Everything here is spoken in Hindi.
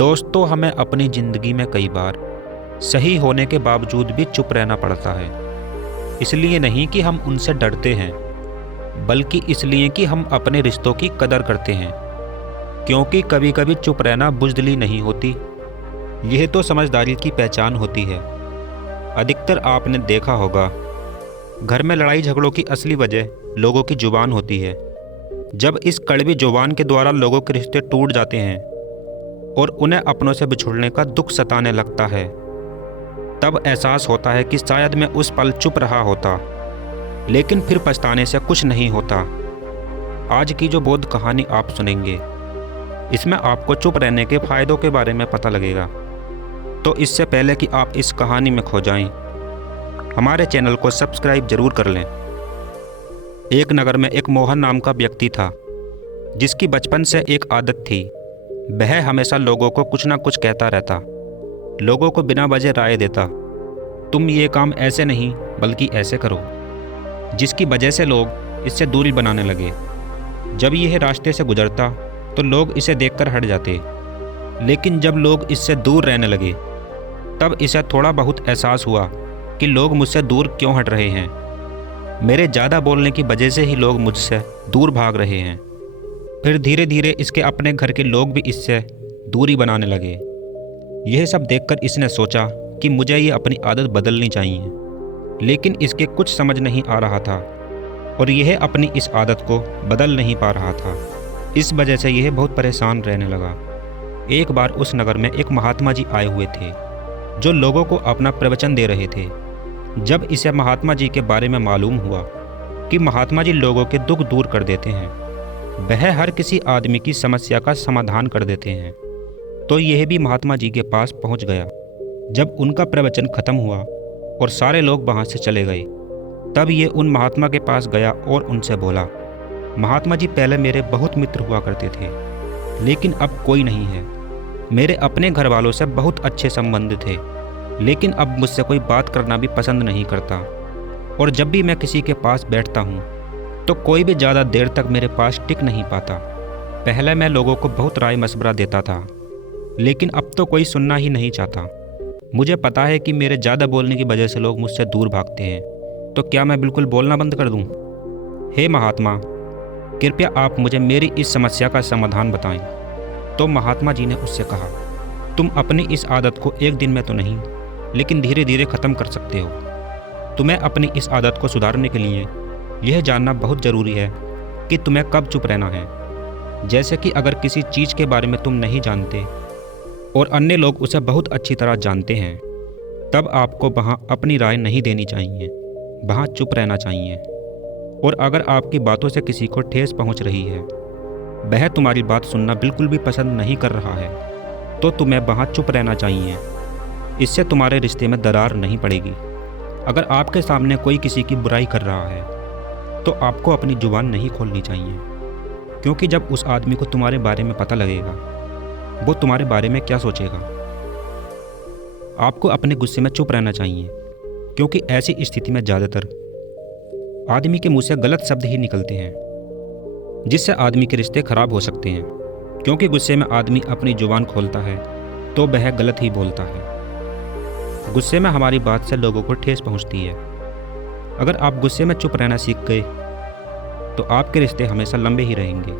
दोस्तों, हमें अपनी ज़िंदगी में कई बार सही होने के बावजूद भी चुप रहना पड़ता है। इसलिए नहीं कि हम उनसे डरते हैं, बल्कि इसलिए कि हम अपने रिश्तों की कदर करते हैं। क्योंकि कभी कभी चुप रहना बुज़दिली नहीं होती, यह तो समझदारी की पहचान होती है। अधिकतर आपने देखा होगा, घर में लड़ाई झगड़ों की असली वजह लोगों की जुबान होती है। जब इस कड़वी जुबान के द्वारा लोगों के रिश्ते टूट जाते हैं और उन्हें अपनों से बिछुड़ने का दुख सताने लगता है, तब एहसास होता है कि शायद मैं उस पल चुप रहा होता, लेकिन फिर पछताने से कुछ नहीं होता। आज की जो बोध कहानी आप सुनेंगे, इसमें आपको चुप रहने के फ़ायदों के बारे में पता लगेगा। तो इससे पहले कि आप इस कहानी में खो जाएं, हमारे चैनल को सब्सक्राइब जरूर कर लें। एक नगर में एक मोहन नाम का व्यक्ति था, जिसकी बचपन से एक आदत थी। वह हमेशा लोगों को कुछ ना कुछ कहता रहता, लोगों को बिना वजह राय देता। तुम ये काम ऐसे नहीं बल्कि ऐसे करो, जिसकी वजह से लोग इससे दूरी बनाने लगे। जब यह रास्ते से गुजरता तो लोग इसे देखकर हट जाते, लेकिन जब लोग इससे दूर रहने लगे तब इसे थोड़ा बहुत एहसास हुआ कि लोग मुझसे दूर क्यों हट रहे हैं। मेरे ज़्यादा बोलने की वजह से ही लोग मुझसे दूर भाग रहे हैं। फिर धीरे धीरे इसके अपने घर के लोग भी इससे दूरी बनाने लगे। यह सब देखकर इसने सोचा कि मुझे ये अपनी आदत बदलनी चाहिए, लेकिन इसके कुछ समझ नहीं आ रहा था और यह अपनी इस आदत को बदल नहीं पा रहा था। इस वजह से यह बहुत परेशान रहने लगा। एक बार उस नगर में एक महात्मा जी आए हुए थे, जो लोगों को अपना प्रवचन दे रहे थे। जब इसे महात्मा जी के बारे में मालूम हुआ कि महात्मा जी लोगों के दुख दूर कर देते हैं, वह हर किसी आदमी की समस्या का समाधान कर देते हैं, तो यह भी महात्मा जी के पास पहुंच गया। जब उनका प्रवचन खत्म हुआ और सारे लोग वहां से चले गए, तब ये उन महात्मा के पास गया और उनसे बोला, महात्मा जी, पहले मेरे बहुत मित्र हुआ करते थे, लेकिन अब कोई नहीं है। मेरे अपने घर वालों से बहुत अच्छे संबंध थे, लेकिन अब मुझसे कोई बात करना भी पसंद नहीं करता। और जब भी मैं किसी के पास बैठता हूँ तो कोई भी ज़्यादा देर तक मेरे पास टिक नहीं पाता। पहले मैं लोगों को बहुत राय मशवरा देता था, लेकिन अब तो कोई सुनना ही नहीं चाहता। मुझे पता है कि मेरे ज़्यादा बोलने की वजह से लोग मुझसे दूर भागते हैं, तो क्या मैं बिल्कुल बोलना बंद कर दूँ? हे महात्मा, कृपया आप मुझे मेरी इस समस्या का समाधान बताएं। तो महात्मा जी ने उससे कहा, तुम अपनी इस आदत को एक दिन में तो नहीं, लेकिन धीरे धीरे ख़त्म कर सकते हो। तुम्हें अपनी इस आदत को सुधारने के लिए यह जानना बहुत ज़रूरी है कि तुम्हें कब चुप रहना है। जैसे कि अगर किसी चीज़ के बारे में तुम नहीं जानते और अन्य लोग उसे बहुत अच्छी तरह जानते हैं, तब आपको वहाँ अपनी राय नहीं देनी चाहिए, वहाँ चुप रहना चाहिए। और अगर आपकी बातों से किसी को ठेस पहुँच रही है, वह तुम्हारी बात सुनना बिल्कुल भी पसंद नहीं कर रहा है, तो तुम्हें वहाँ चुप रहना चाहिए। इससे तुम्हारे रिश्ते में दरार नहीं पड़ेगी। अगर आपके सामने कोई किसी की बुराई कर रहा है, तो आपको अपनी जुबान नहीं खोलनी चाहिए, क्योंकि जब उस आदमी को तुम्हारे बारे में पता लगेगा, वो तुम्हारे बारे में क्या सोचेगा। आपको अपने गुस्से में चुप रहना चाहिए, क्योंकि ऐसी स्थिति में ज़्यादातर आदमी के मुंह से गलत शब्द ही निकलते हैं, जिससे आदमी के रिश्ते खराब हो सकते हैं। क्योंकि गुस्से में आदमी अपनी जुबान खोलता है तो वह गलत ही बोलता है। गुस्से में हमारी बात से लोगों को ठेस पहुंचती है। अगर आप गुस्से में चुप रहना सीख गए, तो आपके रिश्ते हमेशा लंबे ही रहेंगे।